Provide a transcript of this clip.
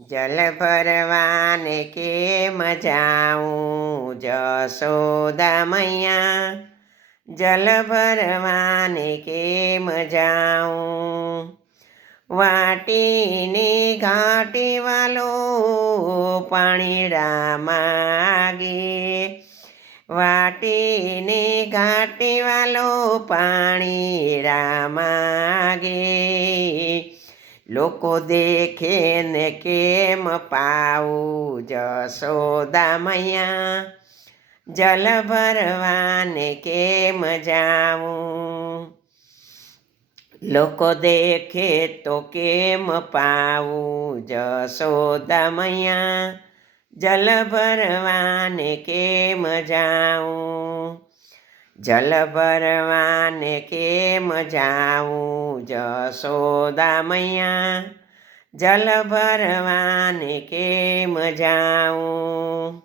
જલ ભરવાને કેમ જાઉં જશોદા મૈયા, જલ ભરવાને કેમ જાઉં. વાટીને ઘાટી વાલો પાણીડા માગે, વાટીને ઘાટી વાલો પાણીડા માગે. લોકો દેખે ને કેમ પાવું જશોદા મૈયા, જલ ભરવાને કેમ જાઉં. લોકો દેખે તો કેમ પાવું જશોદા મૈયા, જલ ભરવાને કેમ જાઉં. જલ ભરવાને કેમ જાઉં જશોદા મૈયા, જલ ભરવાને કેમ જાઉં.